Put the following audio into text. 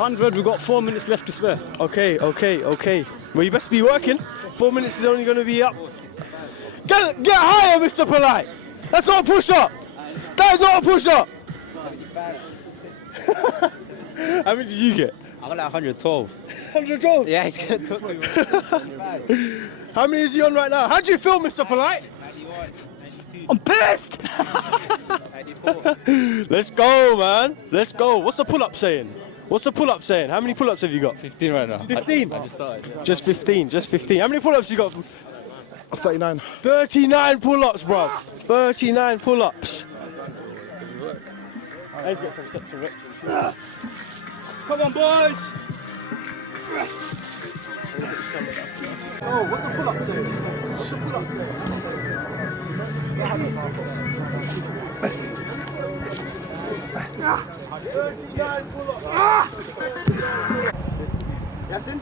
100, we've got 4 minutes left to spare. Okay. Well, you best be working. 4 minutes is only going to be up. Get higher, Mr. Polite. That's not a push-up. That is not a push-up. How many did you get? I got like 112. 112? Yeah, he's gonna cook me. How many is he on right now? How do you feel, Mr. Polite? 91, 92, I'm pissed. 94. Let's go, man. Let's go. What's the pull-up saying? How many pull-ups have you got? 15 right now. 15? I just started. Just 15. How many pull-ups you got? 39. 39 pull-ups, bro. 39 pull-ups. Let's get some sets of reps. Come on, boys. Oh, what's the pull-up saying? What's the pull-up saying? 39 pull-ups. Yasin?